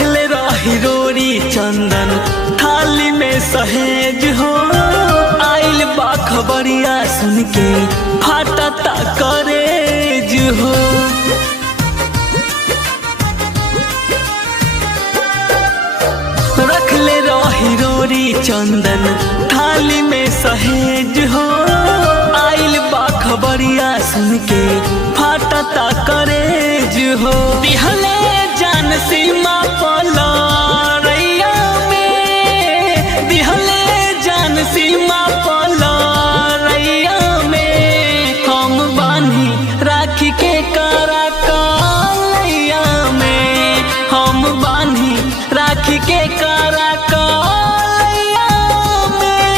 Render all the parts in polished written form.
रखले रही रोरी चंदन थाली में सहेज हो। आइल बा खबरिया सुन के फाटता करेज हो। रखले रही रोरी चंदन थाली में सहेज हो। आइल बा खबरिया सुन के फाटता करेज हो। दिहले जान सीमा पलरैया में, दिहले जान सीमा पलरैया में। हम बानी राखी के करा कलैया में, हम बानी राखी के करा कलैया में।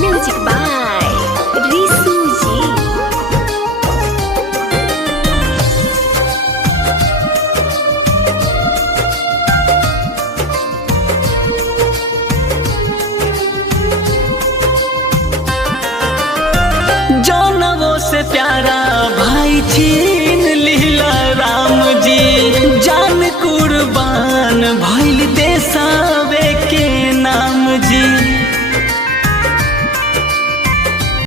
म्यूजिक बाय रिसू जी। जनवो से प्यारा भाई छीन लीला राम जी। जान कुर्बान भइल देसावे के नाम जी।